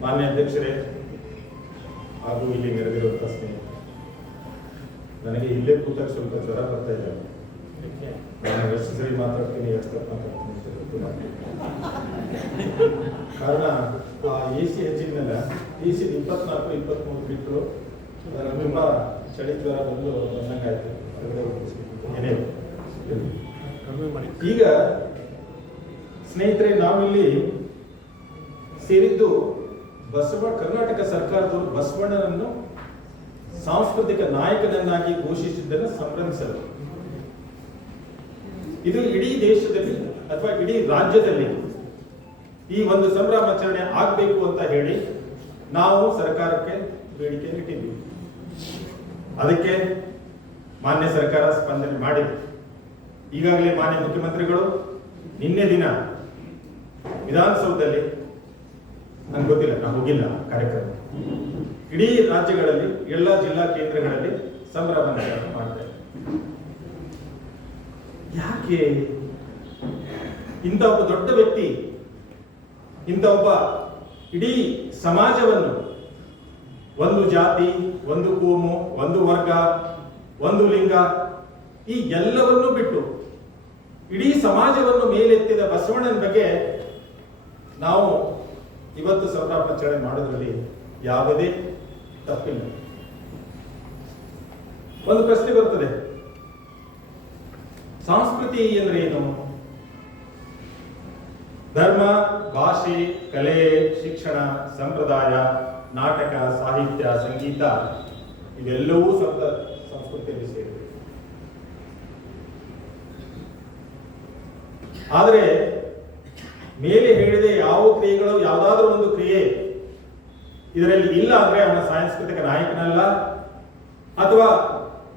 ಮಾನ್ಯ ಅಧ್ಯಕ್ಷರೇ ಹಾಗೂ ಇಲ್ಲಿ ನೆರೆದಿರುವಂಥ ಸ್ನೇಹಿತರು ನನಗೆ ಇಲ್ಲೇ ಕೂತಾಗ ಸ್ವಲ್ಪ ಜ್ವರ ಬರ್ತಾ ಇದೆ ನಾನು ಎಷ್ಟು ಸರಿ ಮಾತಾಡ್ತೀನಿ ಎಷ್ಟು ತಪ್ಪು ಮಾತಾಡ್ತೀನಿ ಕಾರಣ ಆ ಎ ಸಿ ಹೆಚ್ಚಿದ್ಮೇಲೆ ಎ ಸಿ ಇಪ್ಪತ್ನಾಲ್ಕು ಇಪ್ಪತ್ತ್ಮೂರು ಬಿಟ್ಟರು ತುಂಬ ಚಳಿ ಜ್ವರ ಬಂದು ಬಂದಂಗಾಯ್ತು. ಏನೇ. ಈಗ ಸ್ನೇಹಿತರೆ ನಾವಿಲ್ಲಿ ಸೇರಿದ್ದು ಬಸವ ಕರ್ನಾಟಕ ಸರ್ಕಾರದವರು ಬಸವಣ್ಣನನ್ನು ಸಾಂಸ್ಕೃತಿಕ ನಾಯಕನನ್ನಾಗಿ ಘೋಷಿಸಿದ್ದನ್ನು ಸಂಭ್ರಮಿಸಲು. ಇದು ಇಡೀ ದೇಶದಲ್ಲಿ ಅಥವಾ ಇಡೀ ರಾಜ್ಯದಲ್ಲಿ ಈ ಒಂದು ಸಂಭ್ರಮಾಚರಣೆ ಆಗಬೇಕು ಅಂತ ಹೇಳಿ ನಾವು ಸರ್ಕಾರಕ್ಕೆ ಬೇಡಿಕೆ ಇಟ್ಟಿದ್ವಿ ಅದಕ್ಕೆ ಮಾನ್ಯ ಸರ್ಕಾರ ಸ್ಪಂದನೆ ಮಾಡಿದೆ. ಈಗಾಗಲೇ ಮಾನ್ಯ ಮುಖ್ಯಮಂತ್ರಿಗಳು ನಿನ್ನೆ ದಿನ ವಿಧಾನಸೌಧದಲ್ಲಿ ನಂಗೆ ಗೊತ್ತಿಲ್ಲ ನಾನು ಹೋಗಿಲ್ಲ ಕಾರ್ಯಕ್ರಮ. ಇಡೀ ರಾಜ್ಯಗಳಲ್ಲಿ, ಎಲ್ಲ ಜಿಲ್ಲಾ ಕೇಂದ್ರಗಳಲ್ಲಿ ಸಂಭ್ರಮ ಮಾಡ್ತಾರೆ ಯಾಕೆ? ಇಂಥ ಒಬ್ಬ ದೊಡ್ಡ ವ್ಯಕ್ತಿ, ಇಂಥ ಒಬ್ಬ ಇಡೀ ಸಮಾಜವನ್ನು, ಒಂದು ಜಾತಿ, ಒಂದು ಕೋಮು, ಒಂದು ವರ್ಗ, ಒಂದು ಲಿಂಗ, ಈ ಎಲ್ಲವನ್ನೂ ಬಿಟ್ಟು ಇಡೀ ಸಮಾಜವನ್ನು ಮೇಲೆತ್ತಿದ ಬಸವಣ್ಣನ ಬಗ್ಗೆ ನಾವು ಇವತ್ತು ಸಂಭ್ರಮಾಚರಣೆ ಮಾಡೋದ್ರಲ್ಲಿ ಯಾವುದೇ ತಪ್ಪಿಲ್ಲ. ಒಂದು ಪ್ರಶ್ನೆ ಬರ್ತದೆ ಸಂಸ್ಕೃತಿ ಅಂದ್ರೆ ಏನು? ಧರ್ಮ, ಭಾಷೆ, ಕಲೆ, ಶಿಕ್ಷಣ, ಸಂಪ್ರದಾಯ, ನಾಟಕ, ಸಾಹಿತ್ಯ, ಸಂಗೀತ ಇವೆಲ್ಲವೂ ಸಂತ ಸಂಸ್ಕೃತಿಯಲ್ಲಿ ಸೇರಿವೆ ಆದರೆ ಮೇಲೆ ಹೇಳಿದ ಯಾವ ಕ್ರಿಯೆಗಳು, ಯಾವುದಾದ್ರೂ ಒಂದು ಕ್ರಿಯೆ ಇದರಲ್ಲಿ ಇಲ್ಲ ಅಂದ್ರೆ ಅವನ ಸಾಂಸ್ಕೃತಿಕ ನಾಯಕನಲ್ಲ. ಅಥವಾ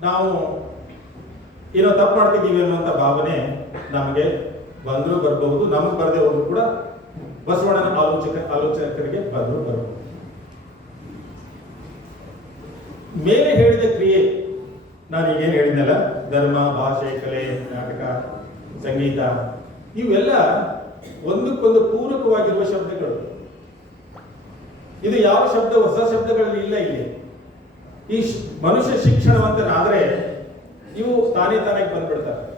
ನಾವು ಏನೋ ತಪ್ಪು ಮಾಡ್ತಿದ್ದೀವಿ ಅನ್ನುವಂಥ ಭಾವನೆ ನಮಗೆ ಬಂದರೂ ಬರಬಹುದು, ನಮಗೆ ಬರದೇ ಹೋದ್ರು ಕೂಡ ಬಸವಣ್ಣನ ಆಲೋಚಕ, ಆಲೋಚಕರಿಗೆ ಬಂದರೂ ಬರಬಹುದು ಮೇಲೆ ಹೇಳಿದ ಕ್ರಿಯೆ ನಾನು ಈಗೇನು ಹೇಳಿದ್ನಲ್ಲ, ಧರ್ಮ, ಭಾಷೆ, ಕಲೆ, ನಾಟಕ, ಸಂಗೀತ, ಇವೆಲ್ಲ ಒಂದಕ್ಕೊಂದು ಪೂರಕವಾಗಿರುವ ಶಬ್ದಗಳು. ಇದು ಯಾವ ಶಬ್ದ, ಹೊಸ ಶಬ್ದಗಳಲ್ಲಿ ಇಲ್ಲ ಇಲ್ಲಿ. ಈ ಮನುಷ್ಯ ಶಿಕ್ಷಣವಂತನಾದ್ರೆ ಇವು ತಾನೇ ತಾನೇ ಬಂದ್ಬಿಡ್ತಾರೆ.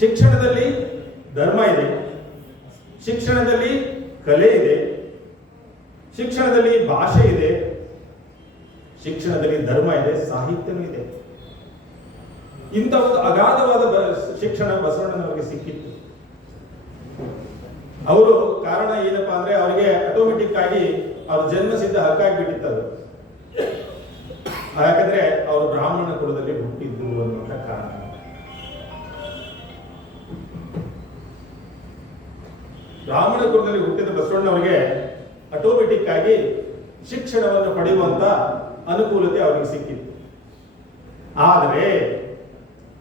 ಶಿಕ್ಷಣದಲ್ಲಿ ಧರ್ಮ ಇದೆ. ಶಿಕ್ಷಣದಲ್ಲಿ ಕಲೆ ಇದೆ. ಶಿಕ್ಷಣದಲ್ಲಿ ಭಾಷೆ ಇದೆ. ಶಿಕ್ಷಣದಲ್ಲಿ ಧರ್ಮ ಇದೆ, ಸಾಹಿತ್ಯನೂ ಇದೆ. ಇಂಥ ಒಂದು ಅಗಾಧವಾದ ಶಿಕ್ಷಣ ಬಸವಣ್ಣನವರಿಗೆ ಸಿಕ್ಕಿತ್ತು. ಅವರು ಕಾರಣ ಏನಪ್ಪಾ ಅಂದ್ರೆ ಅವರಿಗೆ ಆಟೋಮೆಟಿಕ್ ಆಗಿ ಅವ್ರ ಜನ್ಮಸಿದ್ಧ ಅದು ಯಾಕಂದ್ರೆ ಅವರು ಬ್ರಾಹ್ಮಣ ಕುಲದಲ್ಲಿ ಹುಟ್ಟಿದ್ರು ಅನ್ನುವಂಥ ಕಾರಣ. ಬ್ರಾಹ್ಮಣ ಕುಲದಲ್ಲಿ ಹುಟ್ಟಿದ ಬಸವಣ್ಣವರಿಗೆ ಆಟೋಮೆಟಿಕ್ ಆಗಿ ಶಿಕ್ಷಣವನ್ನು ಪಡೆಯುವಂತ ಅನುಕೂಲತೆ ಅವರಿಗೆ ಸಿಕ್ಕಿತ್ತು. ಆದರೆ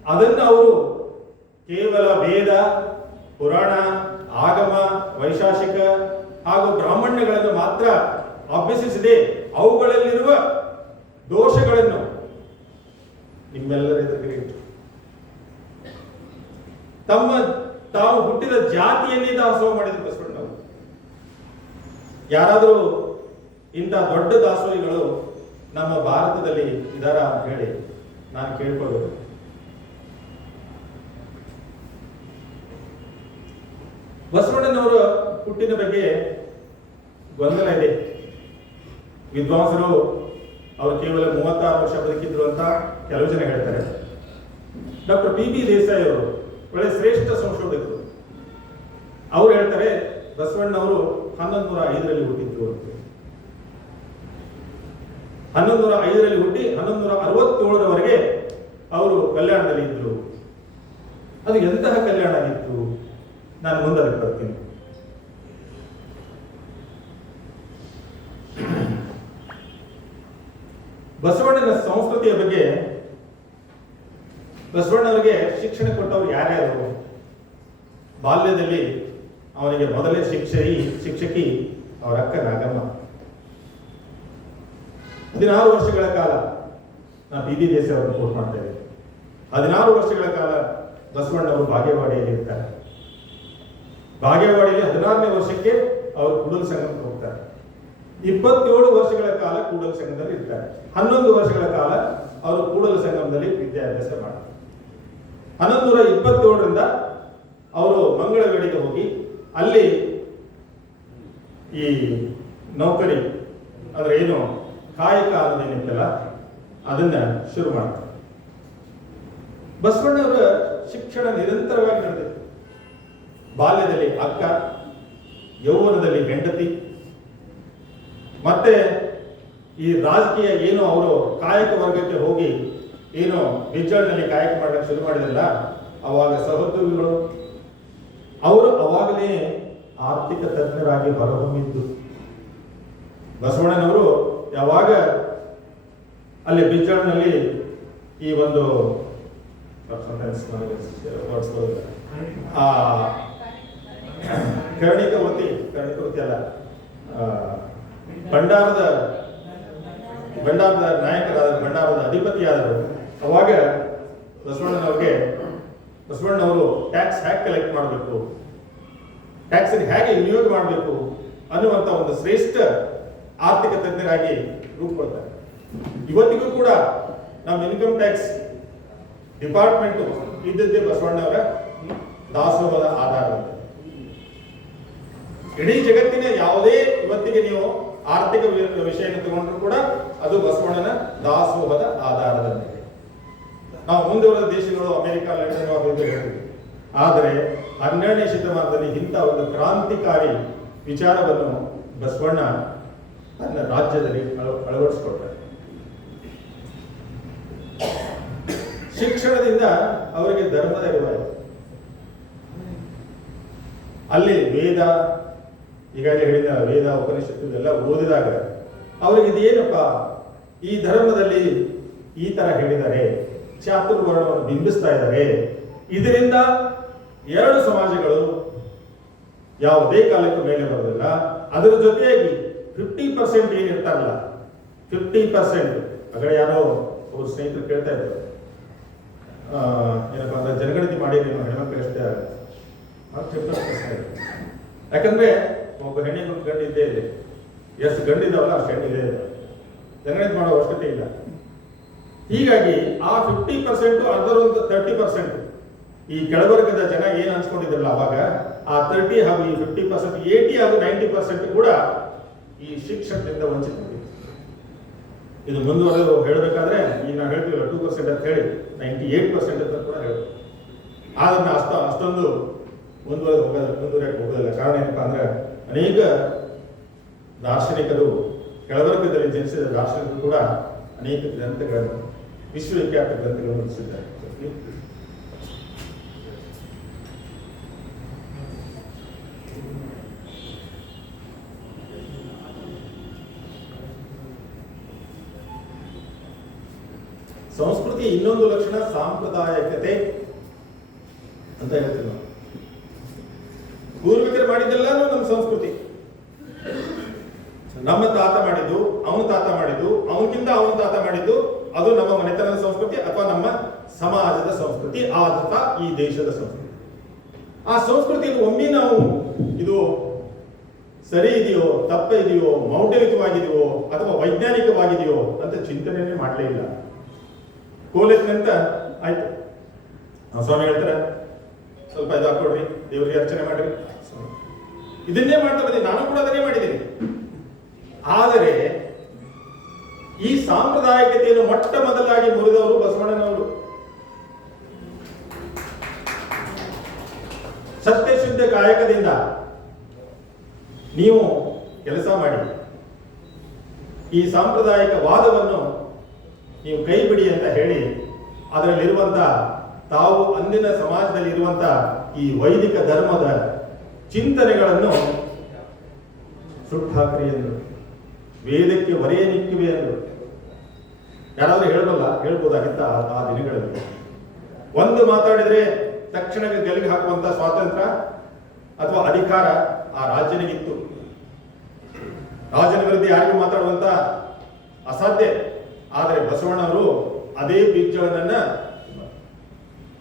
ಅದನ್ನು ಅವರು ಕೇವಲ ವೇದ, ಪುರಾಣ, ಆಗಮ, ವೈಶಾಶಿಕ ಹಾಗೂ ಬ್ರಾಹ್ಮಣ್ಯಗಳನ್ನು ಮಾತ್ರ ಅಭ್ಯಸಿಸದೆ ಅವುಗಳಲ್ಲಿರುವ ದೋಷಗಳನ್ನು ನಿಮ್ಮೆಲ್ಲರ ಎದುರಿಗೆ ತಮ್ಮ ತಾವು ಹುಟ್ಟಿದ ಜಾತಿಯನ್ನೇ ದಾಸೋಹ ಮಾಡಿದ ಬಸವಣ್ಣವರು. ಯಾರಾದರೂ ಇಂಥ ದೊಡ್ಡ ದಾಸೋಹಿಗಳು ನಮ್ಮ ಭಾರತದಲ್ಲಿ ಇದಾರ ಅಂತ ಹೇಳಿ ನಾನು ಕೇಳ್ಕೊಳ್ಳೋದು. ಬಸವಣ್ಣನವರ ಹುಟ್ಟಿನ ಬಗ್ಗೆ ಗೊಂದಲ ಇದೆ. ವಿದ್ವಾಂಸರು ಅವರು ಕೇವಲ ಮೂವತ್ತಾರು ವರ್ಷ ಬದುಕಿದ್ರು ಅಂತ ಕೆಲವು ಜನ ಹೇಳ್ತಾರೆ. ಡಾಕ್ಟರ್ ಬಿ ಬಿ ದೇಸಾಯಿ ಅವರು ಒಳ್ಳೆ ಶ್ರೇಷ್ಠ ಸಂಶೋಧಕರು. ಅವರು ಹೇಳ್ತಾರೆ ಬಸವಣ್ಣವರು ಹನ್ನೊಂದು ನೂರ ಐದರಲ್ಲಿ ಹುಟ್ಟಿದ್ರು ಅಂತ. ಹನ್ನೊಂದು ನೂರ ಐದರಲ್ಲಿ ಹುಟ್ಟಿ ಹನ್ನೊಂದು ನೂರ ಅರವತ್ತೇಳರವರೆಗೆ ಅವರು ಕಲ್ಯಾಣದಲ್ಲಿ ಇದ್ರು. ಅದು ಎಂತಹ ಕಲ್ಯಾಣ ಆಗಿತ್ತು? ನಾನು ಮುಂದಕ್ಕೆ ಬರ್ತೀನಿ. ಬಸವಣ್ಣನ ಸಂಸ್ಕೃತಿಯ ಬಗ್ಗೆ ಬಸವಣ್ಣವರಿಗೆ ಶಿಕ್ಷಣ ಕೊಟ್ಟವರು ಯಾರ್ಯಾರು ಬಾಲ್ಯದಲ್ಲಿ ಅವನಿಗೆ ಮೊದಲೇ ಶಿಕ್ಷಕಿ ಶಿಕ್ಷಕಿ ಅವರ ಅಕ್ಕ ನಾಗಮ್ಮ. ಹದಿನಾರು ವರ್ಷಗಳ ಕಾಲ ನಾ ಬಿ ದೇಸಾಯಿ ಅವರನ್ನು ಕೋಟ್ ಮಾಡ್ತಾ ಹದಿನಾರು ವರ್ಷಗಳ ಕಾಲ ಬಸವಣ್ಣವರು ಬಾಗೇವಾಡಿಯಲ್ಲಿ ಇರ್ತಾರೆ ಬಾಗೇವಾಡಿಯಲ್ಲಿ ಹದಿನಾರನೇ ವರ್ಷಕ್ಕೆ ಅವರು ಕೂಡಲ ಸಂಘಕ್ಕೆ ಹೋಗ್ತಾರೆ. ಇಪ್ಪತ್ತೇಳು ವರ್ಷಗಳ ಕಾಲ ಕೂಡಲ ಸಂಘದಲ್ಲಿ ಇರ್ತಾರೆ. ಹನ್ನೊಂದು ವರ್ಷಗಳ ಕಾಲ ಅವರು ಕೂಡಲ ಸಂಗಮದಲ್ಲಿ ವಿದ್ಯಾಭ್ಯಾಸ ಮಾಡ್ತಾರೆ. ಹನ್ನೊಂದು ನೂರ ಇಪ್ಪತ್ತೇಳರಿಂದ ಅವರು ಮಂಗಳವೇಡಿಗೆ ಹೋಗಿ ಅಲ್ಲಿ ಈ ನೌಕರಿ ಅಂದ್ರೆ ಏನು ಕಾಯಕ ಅನ್ನೋದೇನಿತ್ತಲ್ಲ ಅದನ್ನ ಶುರು ಮಾಡ್ತಾರೆ. ಬಸವಣ್ಣವರ ಶಿಕ್ಷಣ ನಿರಂತರವಾಗಿ ನಡೆದಿತ್ತು ಬಾಲ್ಯದಲ್ಲಿ ಅಕ್ಕ, ಯೌವನದಲ್ಲಿ ಹೆಂಡತಿ ಮತ್ತೆ ಈ ರಾಜಕೀಯ ಏನು ಅವರು ಕಾಯಕ ವರ್ಗಕ್ಕೆ ಹೋಗಿ ಏನು ಬಿಜ್ಜಳ್ನಲ್ಲಿ ಕಾಯಕ ಮಾಡಲಿಕ್ಕೆ ಶುರು ಮಾಡಿದ್ರಲ್ಲ, ಅವಾಗ ಸಹೋದ್ಯೋಗಿಗಳು, ಅವರು ಅವಾಗಲೇ ಆರ್ಥಿಕ ತಜ್ಞರಾಗಿ ಹೊರಹೊಮ್ಮಿದ್ದು ಬಸವಣ್ಣನವರು ಯಾವಾಗ ಅಲ್ಲಿ ಬಿಜ್ಜಳ್ನಲ್ಲಿ ಈ ಒಂದು. ಆ ಕರ್ಣಿಕ ವೃತ್ತಿ ಕರ್ಣಿಕ ವೃತ್ತಿ ಅಲ್ಲ ಭಂಡಾರದ ಭಂಡಾರದ ನಾಯಕರಾದ, ಭಂಡಾರದ ಅಧಿಪತಿಯಾದರು. ಅವಾಗ ಬಸವಣ್ಣನವ್ರಿಗೆ ಬಸವಣ್ಣವರು ಟ್ಯಾಕ್ಸ್ ಹ್ಯಾಕ್ ಕಲೆಕ್ಟ್ ಮಾಡಬೇಕು? ಟ್ಯಾಕ್ಸ್ ಹೇಗೆ ವಿನಿಯೋಗ ಮಾಡಬೇಕು? ಅನ್ನುವಂತ ಒಂದು ಶ್ರೇಷ್ಠ ಆರ್ಥಿಕ ತಜ್ಞರಾಗಿ ರೂಪುಗೊಳ್ತಾರೆ. ಇವತ್ತಿಗೂ ಕೂಡ ನಮ್ಮ ಇನ್ಕಮ್ ಟ್ಯಾಕ್ಸ್ ಡಿಪಾರ್ಟ್ಮೆಂಟ್ ಇದ್ದದ್ದೇ ಬಸವಣ್ಣವರ ದಾಸೋಹದ ಆಧಾರ ಇಡೀ ಜಗತ್ತಿನ ಯಾವುದೇ ಇವತ್ತಿಗೆ ನೀವು ಆರ್ಥಿಕ ವಿಷಯಕ್ಕೆ ವಿಷಯನ ತಗೊಂಡ್ರು ಕೂಡ ಅದು ಬಸವಣ್ಣನ ದಾಸೋಹದ ಆಧಾರದ ಮೇಲೆ. ನಾವು ಮುಂದುವರೆದ ದೇಶಗಳು ಅಮೆರಿಕ, ಲಂಡನ್ ಹೇಳ್ತೀವಿ. ಆದರೆ ಹನ್ನೆರಡನೇ ಶತಮಾನದಲ್ಲಿ ಇಂಥ ಒಂದು ಕ್ರಾಂತಿಕಾರಿ ವಿಚಾರವನ್ನು ಬಸವಣ್ಣ ತನ್ನ ರಾಜ್ಯದಲ್ಲಿ ಅಳ- ಅಳವಡಿಸಿಕೊಳ್ತಾರೆ ಶಿಕ್ಷಣದಿಂದ ಅವರಿಗೆ ಧರ್ಮದ ಅರಿವಾಯಿತು ಅಲ್ಲಿ ವೇದ ಈಗಾಗಲೇ ಹೇಳಿದ ವೇದ, ಉಪನಿಷತ್ತು ಎಲ್ಲ ಓದಿದಾಗ ಅವರಿಗೆ ಇದೇನಪ್ಪ ಈ ಧರ್ಮದಲ್ಲಿ ಈ ತರ ಹೇಳಿದ್ದಾರೆ ಚಾತುರ್ವರ್ಣವನ್ನು ಬಿಂಬಿಸ್ತಾ ಇದ್ದಾರೆ. ಇದರಿಂದ ಎರಡು ಸಮಾಜಗಳು ಯಾವುದೇ ಕಾಲಕ್ಕೂ ಮೇಲೆ ಬರೋದಿಲ್ಲ ಅದರ ಜೊತೆಯಾಗಿ ಫಿಫ್ಟಿ ಪರ್ಸೆಂಟ್ ಏನಿರ್ತಾರಲ್ಲ ಫಿಫ್ಟಿ ಪರ್ಸೆಂಟ್ ಅಗಡೆ ಯಾರೋ ಅವ್ರ ಸ್ನೇಹಿತರು ಕೇಳ್ತಾ ಇದ್ರು. ಏನಪ್ಪ ಅಂದ್ರೆ ಜನಗಣತಿ ಮಾಡಿ ನಿಮ್ಮ ಹೆಣ್ಮಕ್ಳು ಎಷ್ಟೇ ಯಾಕಂದ್ರೆ ಒಬ್ಬ ಹೆಣ್ಣಿಗೆ ಒಂದು ಗಂಡು ಇದ್ದೇ ಇದೆ ಎಷ್ಟು ಗಂಡಿದಾವಲ್ಲ ಅಷ್ಟು ಹೆಣ್ಣಿದೆ ಇದೆ ಜನಗಣತಿ ಮಾಡೋ ಅವಶ್ಯಕತೆ ಇಲ್ಲ ಹೀಗಾಗಿ ಆ ಫಿಫ್ಟಿ ಪರ್ಸೆಂಟ್ ಒಂದು ತರ್ಟಿ ಪರ್ಸೆಂಟ್ ಈ ಕೆಳವರ್ಗದ ಜನ ಏನು ಅನ್ಸ್ಕೊಂಡಿದ್ರಲ್ಲ ಅವಾಗ, ಆ ತರ್ಟಿ ಹಾಗೂ ಈ ಫಿಫ್ಟಿ ಪರ್ಸೆಂಟ್ ಏಟಿ ಹಾಗೂ ನೈಂಟಿ ಪರ್ಸೆಂಟ್ ಕೂಡ ಈ ಶಿಕ್ಷಣದಿಂದ ವಂಚಿತ ಇದು ಮುಂದುವರೆದು ಹೇಳಬೇಕಾದ್ರೆ, ಈಗ ನಾವು ಹೇಳ್ತೀವಿ ಟೂ ಪರ್ಸೆಂಟ್ ಅಂತ ಹೇಳಿ ನೈಂಟಿ ಏಟ್ ಪರ್ಸೆಂಟ್ ಅಂತ ಕೂಡ ಹೇಳ್ತೀವಿ ಆದ್ರೆ ಅಷ್ಟ, ಅಷ್ಟೊಂದು ಮುಂದುವರೆದು ಹೋಗೋದ, ಮುಂದುವರೆಯಕ್ಕೆ ಹೋಗೋದಿಲ್ಲ. ಕಾರಣ ಏನಪ್ಪಾ ಅಂದ್ರೆ, ಅನೇಕ ದಾರ್ಶನಿಕರು, ಕೆಳವರ್ಗದಲ್ಲಿ ಜನಿಸಿದ ದಾರ್ಶನಿಕರು ಕೂಡ ಅನೇಕ ಗ್ರಂಥಗಳನ್ನು ವಿಶ್ವವಿಖ್ಯಾತ ಸಂಸ್ಕೃತಿ ಇನ್ನೊಂದು ಲಕ್ಷಣ ಸಾಂಪ್ರದಾಯಿಕತೆ ಅಂತ ಹೇಳ್ತೀವಿ ನಾವು. ಪೂರ್ವಿಕರು ಮಾಡಿದ್ದೆಲ್ಲನೂ ನಮ್ಮ ಸಂಸ್ಕೃತಿ. ನಮ್ಮ ತಾತ ಮಾಡಿದ್ದು, ಅವನ ತಾತ ಮಾಡಿದ್ದು ಅವನಕ್ಕಿಂತ ಅವನ ತಾತ ಮಾಡಿದ್ದು ಅದು ನಮ್ಮ ಮನೆತನದ ಸಂಸ್ಕೃತಿ ಅಥವಾ ನಮ್ಮ ಸಮಾಜದ ಸಂಸ್ಕೃತಿ ಅಥವಾ ಈ ದೇಶದ ಸಂಸ್ಕೃತಿ. ಆ ಸಂಸ್ಕೃತಿಯನ್ನು ಒಮ್ಮೆ ನಾವು ಇದು ಸರಿ ಇದೆಯೋ, ತಪ್ಪ ಇದೆಯೋ, ಮೌಢ್ಯಯುತವಾಗಿದೆಯೋ ಅಥವಾ ವೈಜ್ಞಾನಿಕವಾಗಿದೆಯೋ ಅಂತ ಚಿಂತನೆಯೇ ಮಾಡಲೇ ಇಲ್ಲ. ಕೋಲೆತ್ನಂತ ಆಯ್ತು. ಸ್ವಾಮಿ ಹೇಳ್ತಾರೆ, ಸ್ವಲ್ಪ ಇದು ಹಾಕೊಡ್ರಿ ದೇವರಿಗೆ ಅರ್ಚನೆ ಮಾಡ್ರಿ. ಇದನ್ನೇ ಮಾಡ್ತಾ ಬಂದಿದ್ದೀನಿ. ನಾನು ಕೂಡ ಅದನ್ನೇ ಮಾಡಿದ್ದೀನಿ. ಆದರೆ ಈ ಸಾಂಪ್ರದಾಯಿಕತೆಯನ್ನು ಮೊಟ್ಟ ಮೊದಲಾಗಿ ಮುರಿದವರು ಬಸವಣ್ಣನವರು. ಸತ್ಯಶುದ್ಧ ಕಾಯಕದಿಂದ ನೀವು ಕೆಲಸ ಮಾಡಿ. ಈ ಸಾಂಪ್ರದಾಯಿಕ ವಾದವನ್ನು ನೀವು ಕೈ ಬಿಡಿ ಅಂತ ಹೇಳಿ, ಅದರಲ್ಲಿರುವಂತ ತಾವು ಅಂದಿನ ಸಮಾಜದಲ್ಲಿ ಇರುವಂತ ಈ ವೈದಿಕ ಧರ್ಮದ ಚಿಂತನೆಗಳನ್ನು ಸುಟ್ಟು ಹಾಕ್ರಿ ಎಂದರು ವೇದಕ್ಕೆ ನಿಕ್ಕುವೆ ಎಂದರು ಯಾರಾದ್ರೂ ಹೇಳಬಲ್ಲ ಹೇಳ್ಬೋದಾಗಿತ್ತ ಆ- ದಿನಗಳಲ್ಲಿ? ಒಂದು ಮಾತಾಡಿದ್ರೆ ತಕ್ಷಣವೇ ಗೆಲುಗೆ ಹಾಕುವಂತ ಸ್ವಾತಂತ್ರ್ಯ ಅಥವಾ ಅಧಿಕಾರ ಆ ರಾಜನಿಗಿತ್ತು. ರಾಜನ ವಿರುದ್ಧ ಯಾರಿಗೂ ಮಾತಾಡುವಂತ ಅಸಾಧ್ಯ. ಆದರೆ ಬಸವಣ್ಣವರು ಅದೇ ಬಿಜ್ಜಳನನ್ನ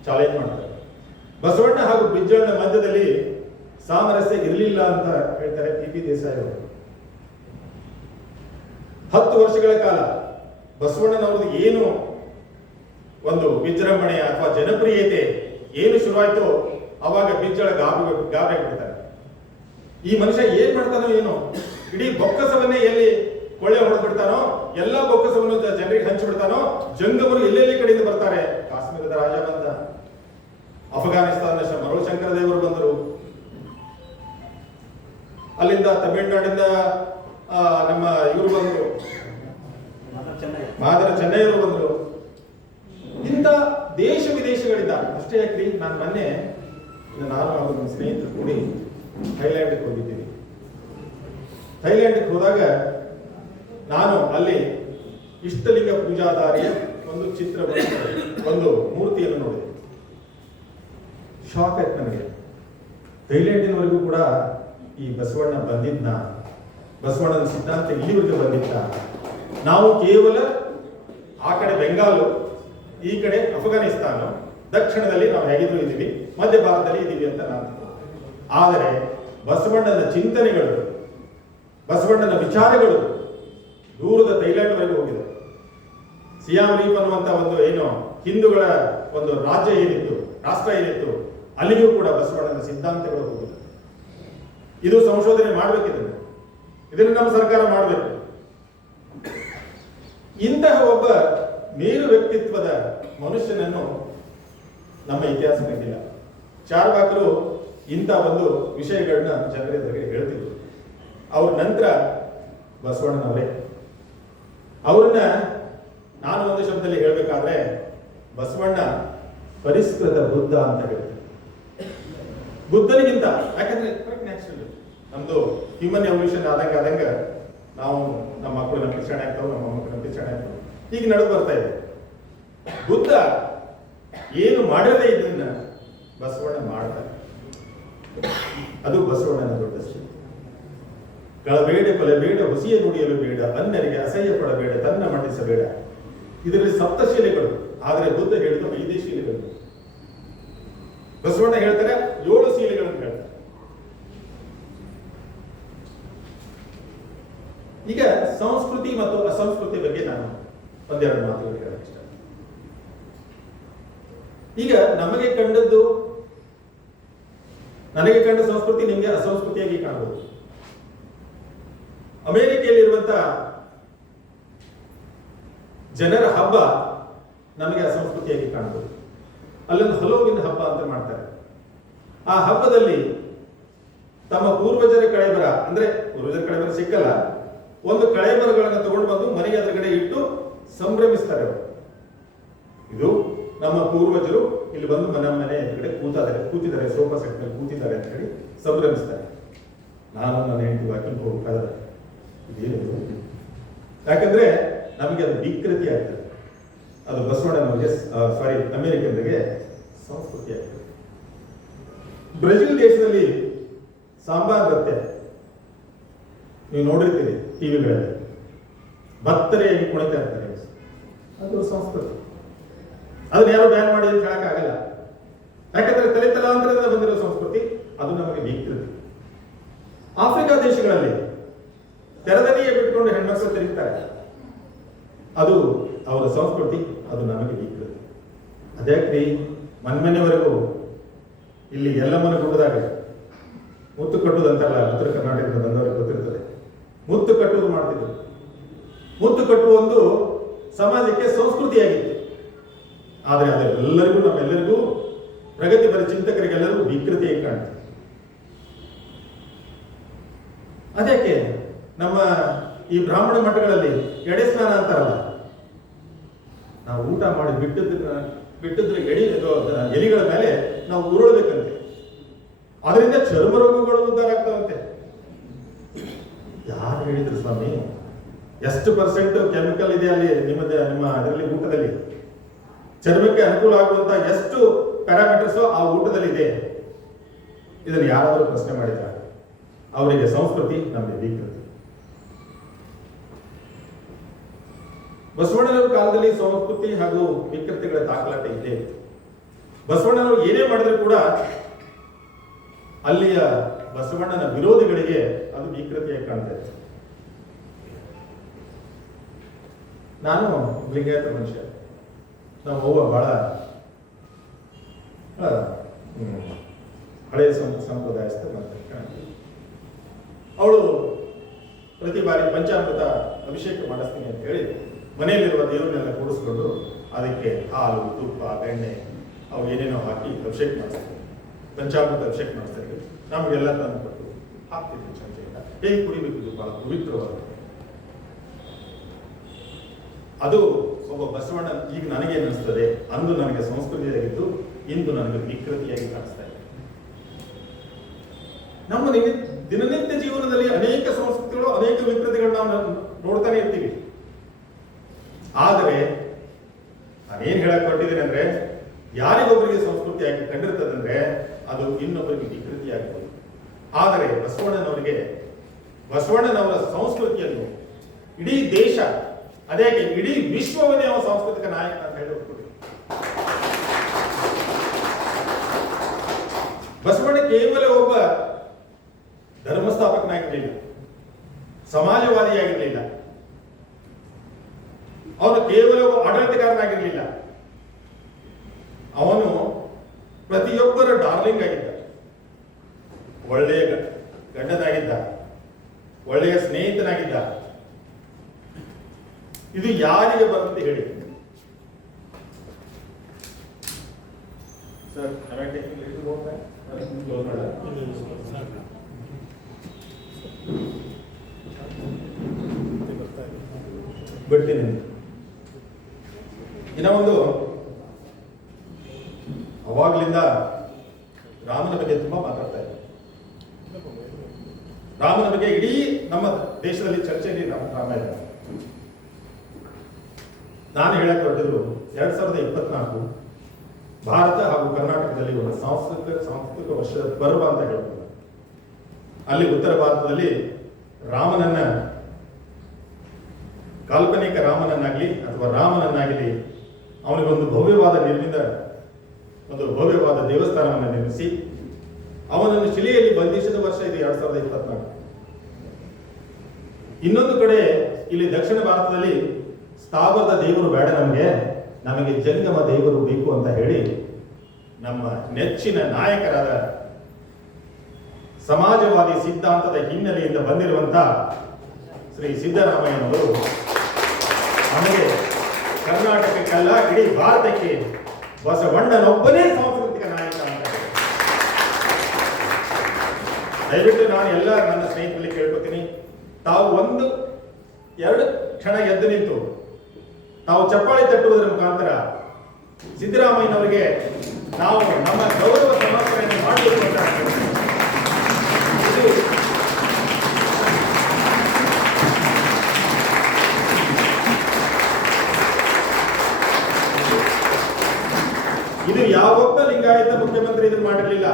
ಚಾಲೆಂಜ್ ಮಾಡ್ತಾರೆ ಬಸವಣ್ಣ ಹಾಗೂ ಬಿಜ್ಜಳನ ಮಧ್ಯದಲ್ಲಿ ಸಾಮರಸ್ಯ ಇರಲಿಲ್ಲ ಅಂತ ಹೇಳ್ತಾರೆ ಪಿ ಪಿ ದೇಸಾಯಿ ಅವರು. ಹತ್ತು ವರ್ಷಗಳ ಕಾಲ ಬಸವಣ್ಣನವ್ರದ್ದು ಏನು ಒಂದು ವಿಜೃಂಭಣೆ ಅಥವಾ ಜನಪ್ರಿಯತೆ ಏನು ಶುರುವಾಯಿತು ಅವಾಗ ಬಿಜ್ಜಳ ಗಾಬರಿ ಗಾಬರಿ ಆಗ್ಬಿಡ್ತಾರೆ ಈ ಮನುಷ್ಯ ಏನ್ ಮಾಡ್ತಾನೋ ಏನು, ಇಡೀ ಬೊಕ್ಕಸವನ್ನೇ ಎಲ್ಲಿ ಕೊಳ್ಳೆ ಹೊಡೆದ್ಬಿಡ್ತಾನೋ, ಎಲ್ಲ ಬೊಕ್ಕಸವನ್ನು ಜನರಿಗೆ ಹಂಚಿಬಿಡ್ತಾನೋ, ಜಂಗಮರು ಎಲ್ಲೆಲ್ಲಿ ಕಡೆಯಿಂದ ಬರ್ತಾರೆ? ಕಾಶ್ಮೀರದ ರಾಜ ಬಂದ. ಅಫ್ಘಾನಿಸ್ತಾನ ಮರುಶಂಕರ ದೇವರು ಬಂದರು. ಅಲ್ಲಿಂದ ತಮಿಳುನಾಡಿಂದ ನಮ್ಮ ಇವರು ಬಂದರು. ಮಾದರ ಚೆನ್ನೈಯವರು ಬಂದರು. ಇಂಥ ದೇಶ ವಿದೇಶಗಳಿದ್ದಾರೆ. ಅಷ್ಟೇ ಯಾಕ್ರಿ ನಾನು ಮೊನ್ನೆ ನಾನು ಹಾಗೂ ನನ್ನ ಸ್ನೇಹಿತರು ಕೂಡಿ ಥೈಲ್ಯಾಂಡ್ಗೆ ಹೋಗಿದ್ದೀನಿ ಥೈಲ್ಯಾಂಡ್ಗೆ ಹೋದಾಗ ನಾನು ಅಲ್ಲಿ ಇಷ್ಟಲಿಂಗ ಪೂಜಾದಾರಿಯ ಒಂದು ಚಿತ್ರ ಒಂದು ಮೂರ್ತಿಯನ್ನು ನೋಡಿದೆ. ಶಾಕ್ ಆಯ್ತು ನನಗೆ. ಥೈಲ್ಯಾಂಡಿನವರೆಗೂ ಕೂಡ ಈ ಬಸವಣ್ಣ ಬಂದಿದ್ನ, ಬಸವಣ್ಣನ ಸಿದ್ಧಾಂತ ಇಲ್ಲಿವರೆಗೂ ಬಂದಿದ್ದ. ನಾವು ಕೇವಲ ಆ ಕಡೆ ಬೆಂಗಾಲು, ಈ ಕಡೆ ಅಫ್ಘಾನಿಸ್ತಾನ, ದಕ್ಷಿಣದಲ್ಲಿ ನಾವು ಹೇಗಿದ್ರು ಇದ್ದೀವಿ, ಮಧ್ಯ ಭಾರತದಲ್ಲಿ ಇದ್ದೀವಿ ಅಂತ ನಾನು ಆದರೆ ಬಸವಣ್ಣನ ಚಿಂತನೆಗಳು, ಬಸವಣ್ಣನ ವಿಚಾರಗಳು ದೂರದ ಥೈಲ್ಯಾಂಡ್ವರೆಗೂ ಹೋಗಿದೆ. ಸಿಯಾಮ್ ರೀಪ್ ಅನ್ನುವಂಥ ಒಂದು ಏನು ಹಿಂದೂಗಳ ಒಂದು ರಾಜ್ಯ ಏನಿತ್ತು, ರಾಷ್ಟ್ರ ಏನಿತ್ತು, ಅಲ್ಲಿಯೂ ಕೂಡ ಬಸವಣ್ಣನ ಸಿದ್ಧಾಂತಗಳು ಹೋಗಿದೆ ಇದು ಸಂಶೋಧನೆ ಮಾಡಬೇಕಿದೆ. ಇದನ್ನು ನಮ್ಮ ಸರ್ಕಾರ ಮಾಡಬೇಕು. ಇಂತಹ ಒಬ್ಬ ಮೇರು ವ್ಯಕ್ತಿತ್ವದ ಮನುಷ್ಯನನ್ನು ನಮ್ಮ ಇತಿಹಾಸ ಕಂಡಿಲ್ಲ ಚಾರ್ವಾಕರು ಇಂಥ ಒಂದು ವಿಷಯಗಳನ್ನ ಜನರ ಎದುರಿಗೆ ಹೇಳ್ತಿದ್ರು. ಅವ್ರ ನಂತರ ಬಸವಣ್ಣನವರೇ. ಅವ್ರನ್ನ ನಾನು ಒಂದು ಶಬ್ದದಲ್ಲಿ ಹೇಳ್ಬೇಕಾದ್ರೆ ಬಸವಣ್ಣ ಪರಿಷ್ಕೃತ ಬುದ್ಧ ಅಂತ ಹೇಳ್ತೀನಿ ಬುದ್ಧನಿಗಿಂತ, ಯಾಕಂದ್ರೆ ನ್ಯಾಚುರಲ್ ನಮ್ದು ಹ್ಯೂಮನ್ ಎವಲ್ಯೂಷನ್ ಆದಂಗ ಆದಂಗ ನಾವು ನಮ್ಮ ಮಕ್ಕಳು ನಮ್ಮ ಆಗ್ತಾವೆ, ನಮ್ಮ ಮಕ್ಕಳು ನಮ್ಮ ಆಗ್ತಾವೆ. ಈಗ ನಡೆದು ಬರ್ತಾ ಇದೆ. ಬುದ್ಧ ಏನು ಮಾಡದೇ ಇದನ್ನ ಬಸವಣ್ಣ ಮಾಡ್ತಾರೆ. ಅದು ಬಸವಣ್ಣನ ದೊಡ್ಡ ಸ್ಥಿತಿ ಗಳಬೇಡ, ಕೊಲೆಬೇಡ, ಹುಸಿಯ ನುಡಿಯಲು ಬೇಡ ಅನ್ಯರಿಗೆ ಅಸಹ್ಯ ಕೊಡಬೇಡ ತನ್ನ ಮಂಡಿಸಬೇಡ. ಇದರಲ್ಲಿ ಸಪ್ತಶೀಲೆಗಳು. ಆದರೆ ಬುದ್ಧ ಹೇಳಿದ ಐದೇ ಶೀಲೆಗಳು. ಬಸವಣ್ಣ ಹೇಳ್ತಾರೆ, ಏಳು ಶೀಲೆಗಳನ್ನು ಹೇಳ್ತಾರೆ ಈಗ ಸಂಸ್ಕೃತಿ ಮತ್ತು ಅಸಂಸ್ಕೃತಿ ಬಗ್ಗೆ ನಾನು ಒಂದೆರಡು ಮಾತುಗಳು ಹೇಳಕ್ಕೆ ಇಷ್ಟ. ಈಗ ನಮಗೆ ಕಂಡದ್ದು, ನನಗೆ ಕಂಡ ಸಂಸ್ಕೃತಿ ನಿಮಗೆ ಅಸಂಸ್ಕೃತಿಯಾಗಿ ಕಾಣಬಹುದು. ಅಮೆರಿಕೆಯಲ್ಲಿರುವಂತ ಜನರ ಹಬ್ಬ ನಮಗೆ ಅಸಂಸ್ಕೃತಿಯಾಗಿ ಕಾಣಬಹುದು. ಅಲ್ಲೊಂದು ಹಲೋವಿನ ಹಬ್ಬ ಅಂತ ಮಾಡ್ತಾರೆ. ಆ ಹಬ್ಬದಲ್ಲಿ ತಮ್ಮ ಪೂರ್ವಜರ ಕಳೆಬರ ಅಂದ್ರೆ ಪೂರ್ವಜರ ಕಳೆಬರ ಸಿಕ್ಕಲ್ಲ ಒಂದು ಕಳೆ ಮರಗಳನ್ನು ತಗೊಂಡು ಬಂದು ಮನೆಯ ಎದುರುಗಡೆ ಇಟ್ಟು ಸಂಭ್ರಮಿಸ್ತಾರೆ ಇದು ನಮ್ಮ ಪೂರ್ವಜರು ಇಲ್ಲಿ ಬಂದು ಮನೆ ಮನೆ ಎದುರುಗಡೆ ಕೂತಿದ್ದಾರೆ ಕೂತಿದ್ದಾರೆ, ಸೋಫಾ ಸೆಟ್ ಮೇಲೆ ಕೂತಿದ್ದಾರೆ ಅಂತ ಹೇಳಿ ಸಂಭ್ರಮಿಸ್ತಾರೆ. ನಾನು ನನ್ನ ಹೆಂಡತಿ ವಾಕಿಂಗ್ ಹೋಗ್ಬೇಕಾದ್ರೆ ಇದೇನಿದು ಯಾಕಂದ್ರೆ ನಮಗೆ ಅದು ವಿಕೃತಿ ಆಗ್ತದೆ. ಅದು ಬಸವಣ್ಣನವರಿಗೆ ಸಾರಿ ಅಮೆರಿಕನ್ರಿಗೆ ಸಂಸ್ಕೃತಿ ಆಗ್ತದೆ. ಬ್ರೆಜಿಲ್ ದೇಶದಲ್ಲಿ ಸಾಂಬಾರ್ ಬರುತ್ತೆ ನೀವು ನೋಡಿರ್ತೀರಿ. ಟಿವಿಗಳಲ್ಲಿ ಭತ್ತರೆಯಾಗಿ ಕುಣಿತಾ ಇರ್ತಾರೆ ಅದು ಸಂಸ್ಕೃತಿ. ಅದನ್ನ ಯಾರು ಬ್ಯಾನ್ ಮಾಡಿ ಅಂತ ಹೇಳಕ್ಕಾಗಲ್ಲ ಯಾಕಂದ್ರೆ ತಲೆ ತಲಾಂತರದಿಂದ ಬಂದಿರೋ ಸಂಸ್ಕೃತಿ, ಅದು ನಮಗೆ ವಿಕೃತಿ ಆಫ್ರಿಕಾ ದೇಶಗಳಲ್ಲಿ ತೆರೆದನೆಯೇ ಬಿಟ್ಕೊಂಡು ಹೆಣ್ಮಕ್ಳು ತಿರುಗ್ತಾರೆ. ಅದು ಅವರ ಸಂಸ್ಕೃತಿ, ಅದು ನಮಗೆ ವಿಕೃತಿ ಅದಕ್ಕೆ ಮನ್ಮನೆವರೆಗೂ ಇಲ್ಲಿ ಎಲ್ಲಮ್ಮನ ಗುಡ್ಡದಾಗ ಮುತ್ತು ಕಟ್ಟುದಂತಲ್ಲ ಉತ್ತರ ಕರ್ನಾಟಕದ ಗೊತ್ತಿರ್ತದೆ ಮುತ್ತು ಕಟ್ಟುವುದು ಮಾಡ್ತಿದ್ರು. ಮುತ್ತು ಕಟ್ಟುವ ಒಂದು ಸಮಾಜಕ್ಕೆ ಸಂಸ್ಕೃತಿಯಾಗಿತ್ತು. ಆದರೆ ಅದೆಲ್ಲರಿಗೂ ನಮ್ಮೆಲ್ಲರಿಗೂ ಪ್ರಗತಿಪರ ಚಿಂತಕರಿಗೆಲ್ಲರಿಗೂ ವಿಕೃತಿಯಾಗಿ ಕಾಣ್ತದೆ? ಅದಕ್ಕೆ ನಮ್ಮ ಈ ಬ್ರಾಹ್ಮಣ ಮಠಗಳಲ್ಲಿ ಎಡೆ ಸ್ನಾನ ಅಂತಾರಲ್ಲ? ನಾವು ಊಟ ಮಾಡಿ ಬಿಟ್ಟದ್ರ ಬಿಟ್ಟದ್ರ ಎಡಿ ಎಲಿಗಳ ಮೇಲೆ ನಾವು ಉರುಳಬೇಕಂತೆ. ಅದರಿಂದ ಚರ್ಮ ರೋಗಗಳು ಉದ್ದಾರ ಆಗ್ತಾವಂತೆ. ಹೇಳಿದ್ರು ಸ್ವಾಮಿ. ಎಷ್ಟು ಪರ್ಸೆಂಟ್ ಕೆಮಿಕಲ್ ಇದೆ ಅಲ್ಲಿ ನಿಮ್ಮದೇ, ನಿಮ್ಮ ಅದರಲ್ಲಿ ಊಟದಲ್ಲಿ? ಚರ್ಮಕ್ಕೆ ಅನುಕೂಲ ಆಗುವಂತ ಎಷ್ಟು ಪ್ಯಾರಾಮೀಟರ್ಸ್ ಆ ಊಟದಲ್ಲಿ ಇದೆ ಇದನ್ನು ಯಾರಾದರೂ ಪ್ರಶ್ನೆ ಮಾಡಿದ್ದಾರೆ ಅವರಿಗೆ ಸಂಸ್ಕೃತಿ ನಮಗೆ ವಿಕೃತಿ ಬಸವಣ್ಣನವರ ಕಾಲದಲ್ಲಿ ಸಂಸ್ಕೃತಿ ಹಾಗೂ ವಿಕೃತಿಗಳ ದಾಖಲಾತಿ ಇದೆ. ಬಸವಣ್ಣನವರು ಏನೇ ಮಾಡಿದ್ರು ಕೂಡ ಅಲ್ಲಿಯ ಬಸವಣ್ಣನ ವಿರೋಧಿಗಳಿಗೆ ಅದು ವಿಕೃತಿಯಾಗಿ ಕಾಣ್ತಾ ಇದೆ ನಾನು ಲಿಂಗಾಯತ ಮನುಷ್ಯ. ನಾವು ಅವ್ವ ಹ್ಮ್, ಹಳೆಯ ಸಂಪ್ರದಾಯಸ್ಥ ಅವಳು ಪ್ರತಿ ಬಾರಿ ಪಂಚಾಮೃತ ಅಭಿಷೇಕ ಮಾಡಿಸ್ತೀನಿ ಅಂತ ಹೇಳಿ ಮನೆಯಲ್ಲಿರುವ ದೇವರನ್ನೆಲ್ಲ ಕೂಡಿಸ್ಕೊಂಡು ಅದಕ್ಕೆ ಹಾಲು ತುಪ್ಪ ಬೆಣ್ಣೆ ಅವು ಏನೇನೋ ಹಾಕಿ ಅಭಿಷೇಕ ಮಾಡಿಸ್ತಾರೆ ಪಂಚಾಮೃತ ಅಭಿಷೇಕ ಮಾಡಿಸ್ತಾರೆ ನಮಗೆಲ್ಲ ತಂದು ಕೊಟ್ಟು ಹಾಕ್ತಿದ್ವಿ ಚಂಚೆಯಿಂದ ಹೇಗೆ ಕುಡಿಬೇಕು ಇದು? ಬಹಳ ಪವಿತ್ರವಾದ ಅದು ಒಬ್ಬ ಬಸವಣ್ಣ ಈಗ ನನಗೆ ಅನಿಸ್ತದೆ ಅಂದು ನನಗೆ ಸಂಸ್ಕೃತಿಯಾಗಿದ್ದು, ಇಂದು ನನಗೆ ವಿಕೃತಿಯಾಗಿ ಕಾಣಿಸ್ತಾ ಇದೆ. ನಮ್ಮ ನಿನಿ- ದಿನನಿತ್ಯ ಜೀವನದಲ್ಲಿ ಅನೇಕ ಸಂಸ್ಕೃತಿಗಳು, ಅನೇಕ ವಿಕೃತಿಗಳನ್ನ ನಾವು ನೋಡ್ತಾನೆ ಇರ್ತೀವಿ. ಆದರೆ, ನಾನೇನ್ ಹೇಳಕ್ ಹೊರಟಿದ್ದೀನಿ ಅಂದ್ರೆ, ಯಾರಿಗೊಬ್ಬರಿಗೆ ಸಂಸ್ಕೃತಿಯಾಗಿ ಕಂಡಿರ್ತದಂದ್ರೆ, ಅದು ಇನ್ನೊಬ್ಬರಿಗೆ ವಿಕೃತಿ ಆದರೆ ಬಸವಣ್ಣನವರಿಗೆ, ಬಸವಣ್ಣನವರ ಸಂಸ್ಕೃತಿಯನ್ನು, ಇಡೀ ದೇಶ ಅದೇ ಇಡೀ ವಿಶ್ವವನ್ನೇ ಅವನ ಸಾಂಸ್ಕೃತಿಕ ನಾಯಕ ಅಂತ ಹೇಳಿ ಒಪ್ಕೊಳ್ತೀವಿ. ಬಸವಣ್ಣ ಕೇವಲ ಒಬ್ಬ ಧರ್ಮಸ್ಥಾಪಕನಾಗಿರಲಿಲ್ಲ ಸಮಾಜವಾದಿಯಾಗಿರಲಿಲ್ಲ. ಅವನು ಕೇವಲ ಒಬ್ಬ ಆಡಳಿತಗಾರನಾಗಿರಲಿಲ್ಲ ಅವನು ಪ್ರತಿಯೊಬ್ಬರ ಡಾರ್ಲಿಂಗ್ ಆಗಿದ್ದ. ಒಳ್ಳೆಯ ಗಂಡನಾಗಿದ್ದ. ಒಳ್ಳೆಯ ಸ್ನೇಹಿತನಾಗಿದ್ದ. ಇದು ಯಾರಿಗೆ ಬರುತ್ತೆ ಹೇಳಿ? ಸರ್? ಬಿಡ್ತೀನಿ ಇನ್ನ ಒಂದು ಅವಾಗ್ಲಿಂದ ರಾಮನ ಬಗ್ಗೆ ತುಂಬಾ ಮಾತಾಡ್ತಾ ಇದ್ದಾರೆ ರಾಮನ ಬಗ್ಗೆ ಇಡೀ ನಮ್ಮ ದೇಶದಲ್ಲಿ ಚರ್ಚೆಯಲ್ಲಿ ರಾಮ ರಾಮ ನಾನು ಹೇಳಕ್ ಹೊರಟಿದ್ರು ಎರಡ್ ಸಾವಿರದ ಇಪ್ಪತ್ನಾಲ್ಕು ಭಾರತ ಹಾಗೂ ಕರ್ನಾಟಕದಲ್ಲಿ ಒಂದು ಸಾಂಸ್ಕೃತಿಕ ಸಾಂಸ್ಕೃತಿಕ ವರ್ಷದ ಪರ್ವ ಅಂತ ಹೇಳ್ತಾರೆ ಅಲ್ಲಿ ಉತ್ತರ ಭಾರತದಲ್ಲಿ ರಾಮನನ್ನ ಕಾಲ್ಪನಿಕ ರಾಮನನ್ನಾಗಲಿ ಅಥವಾ ರಾಮನನ್ನಾಗಲಿ ಅವನಿಗೊಂದು ಭವ್ಯವಾದ ನಿರ್ಮಿತ ಒಂದು ಭವ್ಯವಾದ ದೇವಸ್ಥಾನವನ್ನು ನಿರ್ಮಿಸಿ ಅವನನ್ನು ಶಿಲೆಯಲ್ಲಿ ಬಂಧಿಸಿದ ವರ್ಷ ಇದು ಎರಡ್ ಸಾವಿರದ ಇಪ್ಪತ್ನಾಲ್ಕು. ಇನ್ನೊಂದು ಕಡೆ ಇಲ್ಲಿ ದಕ್ಷಿಣ ಭಾರತದಲ್ಲಿ ಸ್ಥಾವರದ ದೇವರು ಬೇಡ ನಮಗೆ ನಮಗೆ ಜಂಗಮ ದೇವರು ಬೇಕು ಅಂತ ಹೇಳಿ ನಮ್ಮ ನೆಚ್ಚಿನ ನಾಯಕರಾದ ಸಮಾಜವಾದಿ ಸಿದ್ಧಾಂತದ ಹಿನ್ನೆಲೆಯಿಂದ ಬಂದಿರುವಂತ ಶ್ರೀ ಸಿದ್ದರಾಮಯ್ಯನವರು ನಮಗೆ ಕರ್ನಾಟಕಕ್ಕೆಲ್ಲ ಇಡೀ ಭಾರತಕ್ಕೆ ಬಸವಣ್ಣನೊಬ್ಬನೇ ಸಾಂಸ್ಕೃತಿಕ ನಾಯಕ ಅಂತ. ದಯವಿಟ್ಟು ನಾನು ಎಲ್ಲ ನನ್ನ ಸ್ನೇಹಿತರಲ್ಲಿ ಕೇಳ್ಕೊತೀನಿ ತಾವು ಒಂದು, ಎರಡು ಕ್ಷಣ ಎದ್ದು ನಿಂತು ತಾವು ಚಪ್ಪಾಳೆ ತಟ್ಟುವುದರ ಮುಖಾಂತರ ಸಿದ್ದರಾಮಯ್ಯನವರಿಗೆ ನಾವು ನಮ್ಮ ಗೌರವ ಸಮರ್ಪಣೆಯನ್ನು ಮಾಡಬೇಕು ಇದು. ಯಾವೊಬ್ಬ ಲಿಂಗಾಯತ ಮುಖ್ಯಮಂತ್ರಿ ಇದನ್ನು ಮಾಡಿರಲಿಲ್ಲ?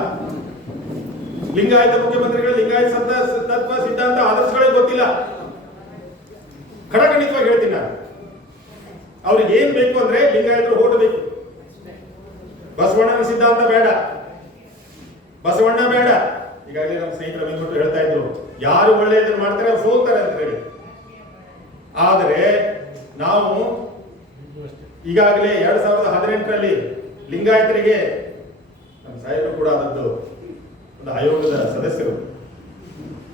ಲಿಂಗಾಯತ ಮುಖ್ಯಮಂತ್ರಿಗಳು ಲಿಂಗಾಯತ ತತ್ವ ಸಿದ್ಧಾಂತ ಆದರ್ಶಗಳೇ ಗೊತ್ತಿಲ್ಲ. ಖಡಖಂಡಿತವಾಗಿ ಹೇಳ್ತೀನಿ ನಾನು. ಅವ್ರಿಗೆ ಏನ್ ಬೇಕು ಅಂದ್ರೆ ಲಿಂಗಾಯತರು ಓಟ್ ಬೇಕು ಬಸವಣ್ಣನ ಸಿದ್ಧಾಂತ ಬೇಡ. ಬಸವಣ್ಣ ಬೇಡ. ಈಗಾಗಲೇ ನಮ್ಮ ಸ್ನೇಹಿತರ ಬಂದ್ಬಿಟ್ಟು ಹೇಳ್ತಾ ಇದ್ರು, ಯಾರು ಒಳ್ಳೆಯದನ್ನು ಮಾಡ್ತಾರೆ ಅವ್ರು ಸೋಲ್ತಾರೆ ಅಂತ ಹೇಳಿ. ಆದರೆ ನಾವು ಈಗಾಗಲೇ ಎರಡ್ ಸಾವಿರದ ಹದಿನೆಂಟರಲ್ಲಿ ಲಿಂಗಾಯತರಿಗೆ ನಮ್ಮ ಸಾಹೇಬರು ಕೂಡ ಆದದ್ದು ಒಂದು ಆಯೋಗದ ಸದಸ್ಯರು.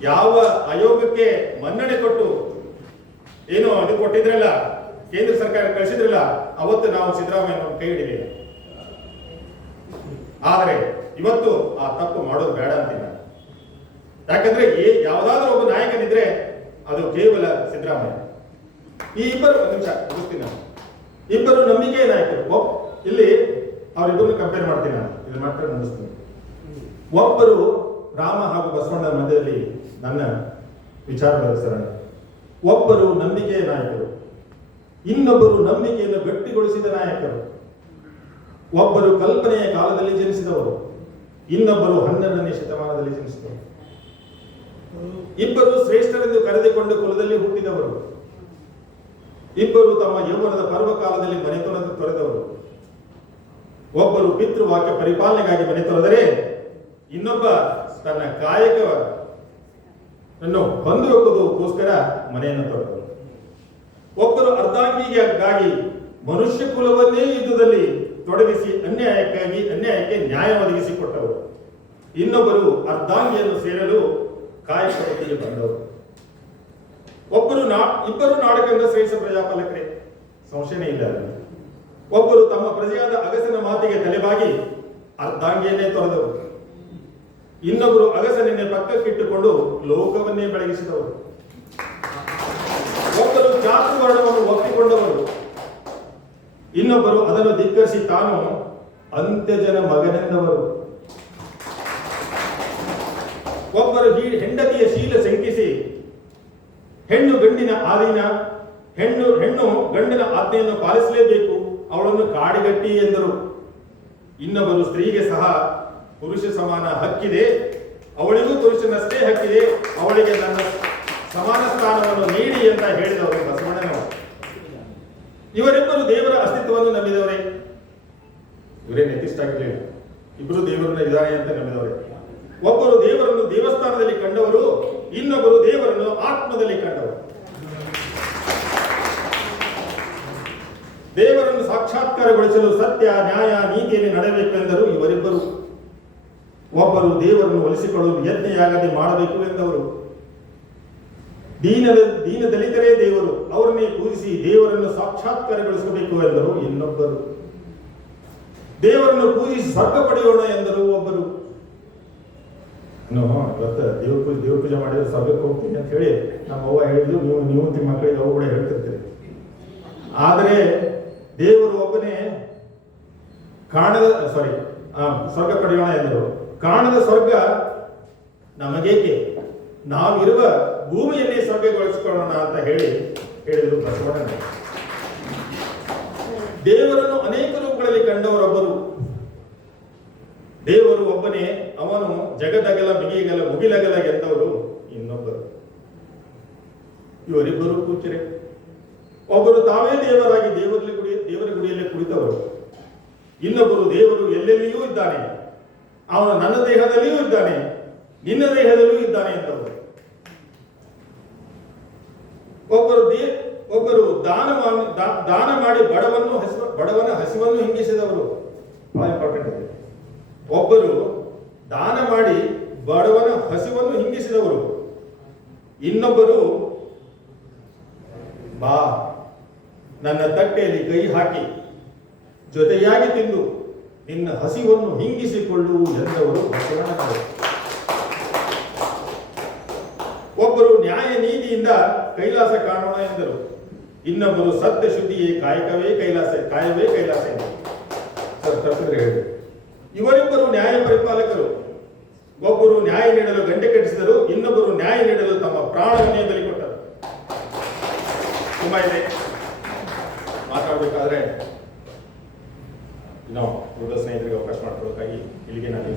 ಯಾವ ಆಯೋಗಕ್ಕೆ ಮನ್ನಣೆ ಕೊಟ್ಟು ಏನು ಅದು ಕೊಟ್ಟಿದ್ರಲ್ಲ ಕೇಂದ್ರ ಸರ್ಕಾರ ಕಳಿಸಿದ್ರಲ್ಲ, ಅವತ್ತು ನಾವು ಸಿದ್ದರಾಮಯ್ಯ ಕೈ ಹಿಡಿಲಿಲ್ಲ. ಆದರೆ ಇವತ್ತು ಆ ತಪ್ಪು ಮಾಡೋದು ಬೇಡ ಅಂತಿಲ್ಲ. ಯಾಕಂದ್ರೆ ಏ- ಯಾವ್ದಾದ್ರು ಒಬ್ಬ ನಾಯಕನಿದ್ರೆ ಅದು ಕೇವಲ ಸಿದ್ದರಾಮಯ್ಯ. ಈ ಇಬ್ಬರು ನಿಮಿಷ ನಾನು. ಇಬ್ಬರು ನಂಬಿಕೆ ನಾಯಕರು. ಇಲ್ಲಿ ಅವರಿಬ್ಬರನ್ನು ಕಂಪೇರ್ ಮಾಡ್ತೀನಿ ನಾನು. ಇದನ್ನ ಮಾತ್ರ ಮುಗಿಸ್ತೀನಿ. ಒಬ್ಬರು ರಾಮ ಹಾಗೂ ಬಸವಣ್ಣನ ಮಧ್ಯದಲ್ಲಿ ನನ್ನ ವಿಚಾರಗಳ ಸರಣಿ ಒಬ್ಬರು ನಂಬಿಕೆಯ ನಾಯಕರು. ಇನ್ನೊಬ್ಬರು ನಂಬಿಕೆಯನ್ನು ಗಟ್ಟಿಗೊಳಿಸಿದ ನಾಯಕರು. ಒಬ್ಬರು ಕಲ್ಪನೆಯ ಕಾಲದಲ್ಲಿ ಜನಿಸಿದವರು. ಇನ್ನೊಬ್ಬರು ಹನ್ನೆರಡನೇ ಶತಮಾನದಲ್ಲಿ ಜನಿಸಿದವರು ಇಬ್ಬರು ಶ್ರೇಷ್ಠರೆಂದು ಕರೆದುಕೊಂಡು ಕುಲದಲ್ಲಿ ಹುಟ್ಟಿದವರು. ಇಬ್ಬರು ತಮ್ಮ ಯೌವನದ ಪರ್ವಕಾಲದಲ್ಲಿ ಮನೆ ತೊರೆದು ತೊರೆದವರು. ಒಬ್ಬರು ಪಿತೃವಾಕ್ಯ ಪರಿಪಾಲನೆಗಾಗಿ ಮನೆ ತೊರೆದರೆ ಇನ್ನೊಬ್ಬ ತನ್ನ ಕಾಯಕವನ್ನು ಹೊಂದುವುದಕ್ಕೋಸ್ಕರ ಮನೆಯನ್ನು ತೊರೆದರು ಒಬ್ಬರು ಅರ್ಧಾಂಗಿಗಾಗಿ ಮನುಷ್ಯ ಕುಲವನ್ನೇ ಯುದ್ಧದಲ್ಲಿ ತೊಡಗಿಸಿ ಅನ್ಯಾಯಕ್ಕಾಗಿ ಅನ್ಯಾಯಕ್ಕೆ ನ್ಯಾಯ ಒದಗಿಸಿಕೊಟ್ಟವರು. ಇನ್ನೊಬ್ಬರು ಅರ್ಧಾಂಗಿಯನ್ನು ಸೇರಲು ಕಾಯಕವತಿಗೆ ಬಂದವರು. ಒಬ್ಬರು ನಾ, ಇಬ್ಬರು ನಾಡಕಂಗ ಶ್ರೇಷ್ಠ ಪ್ರಜಾಪಾಲಕರೇ, ಸಂಶಯನೇ ಇಲ್ಲ. ಒಬ್ಬರು ತಮ್ಮ ಪ್ರಜೆಯಾದ ಅಗಸನ ಮಾತಿಗೆ ತಲೆಬಾಗಿ ಅರ್ಧಾಂಗಿಯನ್ನೇ ತೊರೆದವರು. ಇನ್ನೊಬ್ಬರು ಅಗಸನನ್ನೇ ಪಕ್ಕಕ್ಕಿಟ್ಟುಕೊಂಡು ಲೋಕವನ್ನೇ ಬೆಳಗಿಸಿದವರು. ಚಾತುರ್ವರ್ಣವನ್ನು ಒಪ್ಪಿಕೊಂಡವರು ಇನ್ನೊಬ್ಬರು ಅದನ್ನು ಧಿಕ್ಕರಿಸಿ ತಾನು ಅಂತ್ಯಜನ ಮಗನೆಂದವರು ಒಬ್ಬರು ಹೆಂಡತಿಯ ಶೀಲ ಶಂಕಿಸಿ, ಹೆಣ್ಣು ಗಂಡಿನ ಆಧೀನ, ಹೆಣ್ಣು ಹೆಣ್ಣು ಗಂಡಿನ ಆಜ್ಞೆಯನ್ನು ಪಾಲಿಸಲೇಬೇಕು, ಅವಳನ್ನು ಕಾಡಿಗಟ್ಟಿ ಎಂದರು. ಇನ್ನೊಬ್ಬರು ಸ್ತ್ರೀಗೆ ಸಹ ಪುರುಷ ಸಮಾನ ಹಕ್ಕಿದೆ, ಅವಳಿಗೂ ಪುರುಷನಷ್ಟೇ ಹಕ್ಕಿದೆ ಅವಳಿಗೆ ನನ್ನ ಸಮಾನ ಸ್ಥಾನವನ್ನು ನೀಡಿ ಅಂತ ಹೇಳಿದವರು ಇವರಿಬ್ಬರು ದೇವರ ಅಸ್ತಿತ್ವವನ್ನು ನಂಬಿದವರೇ. ಇವರೇ ನೆತಿಷ್ಠ ಆಗಿರಲಿಲ್ಲ ಇಬ್ಬರು ದೇವರನ್ನ ಇದ್ದಾರೆ ಅಂತ ನಂಬಿದವರೇ. ಒಬ್ಬರು ದೇವರನ್ನು ದೇವಸ್ಥಾನದಲ್ಲಿ ಕಂಡವರು, ಇನ್ನೊಬ್ಬರು ದೇವರನ್ನು ಆತ್ಮದಲ್ಲಿ ಕಂಡವರು. ದೇವರನ್ನು ಸಾಕ್ಷಾತ್ಕಾರಗೊಳಿಸಲು ಸತ್ಯ, ನ್ಯಾಯ, ನೀತಿಯಲ್ಲಿ ನಡೆಯಬೇಕೆಂದರು ಇವರಿಬ್ಬರು. ಒಬ್ಬರು ದೇವರನ್ನು ಒಲಿಸಿಕೊಳ್ಳಲು ಯಜ್ಞೆಯಾಗದೆ ಮಾಡಬೇಕು ಎಂದವರು. ದೀನ ದೀನ ದಲಿತರೇ ದೇವರು, ಅವರನ್ನೇ ಪೂಜಿಸಿ ದೇವರನ್ನು ಸಾಕ್ಷಾತ್ಕಾರಗೊಳಿಸಬೇಕು ಎಂದರು ಇನ್ನೊಬ್ಬರು. ದೇವರನ್ನು ಪೂಜಿಸಿ ಸ್ವರ್ಗ ಪಡೆಯೋಣ ಎಂದರು ಒಬ್ಬರು. ಇವತ್ತು ದೇವ್ರ ಪೂಜೆ ದೇವ್ರ ಪೂಜೆ ಮಾಡಿದ್ರೆ ಸ್ವರ್ಗಕ್ಕೆ ಹೋಗ್ತೀನಿ ಅಂತ ಹೇಳಿ ನಮ್ಮ ಅವ್ವ ಹೇಳಿದ್ರು ನೀವು ನೀವು ನಿಮ್ಮ ಮಕ್ಕಳಿಗೆ ಅವು ಕೂಡ ಹೇಳ್ತಿರ್ತೀರಿ. ಆದರೆ ದೇವರು ಒಬ್ಬನೇ ಕಾಣದ ಸಾರಿ ಸ್ವರ್ಗ ಪಡೆಯೋಣ ಎಂದರು. ಕಾಣದ ಸ್ವರ್ಗ ನಮಗೇಕೆ? ನಾವಿರುವ ಭೂಮಿಯನ್ನೇ ಸಭೆಗೊಳಿಸಿಕೊಳ್ಳೋಣ ಅಂತ ಹೇಳಿ ಹೇಳಿದರು ಬಸವಣ್ಣ ದೇವರನ್ನು ಅನೇಕ ರೂಪಗಳಲ್ಲಿ ಕಂಡವರೊಬ್ಬರು. ದೇವರು ಒಬ್ಬನೇ, ಅವನು ಜಗದಗಲ ಮಿಗಿಗಲ ಮುಗಿಲಗಲ ಎಂದವರು ಇನ್ನೊಬ್ಬರು. ಇವರಿಬ್ಬರು ಕೂಚರೆ ಒಬ್ಬರು ತಾವೇ ದೇವರಾಗಿ ದೇವರಲ್ಲಿ ಗುಡಿ ದೇವರ ಗುಡಿಯಲ್ಲಿ ಕುಳಿತವರು. ಇನ್ನೊಬ್ಬರು ದೇವರು ಎಲ್ಲೆಲ್ಲಿಯೂ ಇದ್ದಾನೆ. ಅವನು ನನ್ನ ದೇಹದಲ್ಲಿಯೂ ಇದ್ದಾನೆ, ನಿನ್ನ ದೇಹದಲ್ಲಿಯೂ ಇದ್ದಾನೆ ಎಂದವರು. ಒಬ್ಬರು ಒಬ್ಬರು ದಾನ ದಾನ ಮಾಡಿ ಬಡವನ್ನು ಹಸಿವ ಬಡವನ ಹಸಿವನ್ನು ಹಿಂಗಿಸಿದವರು. ಬಹಳ ಇಂಪಾರ್ಟೆಂಟ್ ಇದೆ ಒಬ್ಬರು ದಾನ ಮಾಡಿ ಬಡವನ ಹಸಿವನ್ನು ಹಿಂಗಿಸಿದವರು. ಇನ್ನೊಬ್ಬರು ಬಾ, ನನ್ನ ತಟ್ಟೆಯಲ್ಲಿ ಕೈ ಹಾಕಿ, ಜೊತೆಯಾಗಿ ತಿಂದು, ನಿನ್ನ ಹಸಿವನ್ನು ಹಿಂಗಿಸಿಕೊಳ್ಳು ಎಂದವರು ಒಬ್ಬರು ನ್ಯಾಯ ನೀತಿಯಿಂದ ಕೈಲಾಸ ಕಾಣೋಣ ಎಂದರು. ಇನ್ನೊಬ್ಬರು ಸತ್ಯ ಶುದ್ಧಿಯೇ ಕಾಯಕವೇ ಕೈಲಾಸ, ಕಾಯವೇ ಕೈಲಾಸ ಇವರಿಬ್ಬರು ನ್ಯಾಯ ಪರಿಪಾಲಕರು. ಒಬ್ಬರು ನ್ಯಾಯ ನೀಡಲು ಗಂಟೆ ಕಟ್ಟಿಸಿದರು, ಇನ್ನೊಬ್ಬರು ನ್ಯಾಯ ನೀಡಲು ತಮ್ಮ ಪ್ರಾಣವನ್ನೇ ಬಲಿ ಕೊಟ್ಟರು. ತುಂಬಾ ಇದೆ. ಮಾತಾಡಬೇಕಾದ್ರೆ, ನಾವು ದೃಢ ಸ್ನೇಹಿತರಿಗೆ ಅವಕಾಶ ಮಾಡ್ಕೊಳ್ಳೋಕ್ಕಾಗಿ ಇಲ್ಲಿಗೆ ನಾನು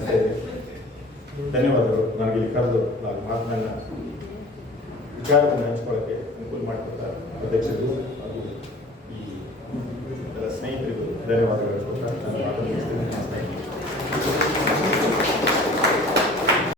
ಧನ್ಯವಾದಗಳು. ನನಗೆ ಇಲ್ಲಿ ಕರೆದು ನಾನು ಮಾತನ್ನ ವಿಚಾರವನ್ನು ಹಂಚ್ಕೊಳ್ಳೋಕ್ಕೆ ಅನುಕೂಲ ಮಾಡಿಕೊಟ್ಟ ಅಧ್ಯಕ್ಷರಿಗೂ ಹಾಗೂ ಈ ಎಲ್ಲ ಸ್ನೇಹಿತರಿಗೂ ಧನ್ಯವಾದಗಳು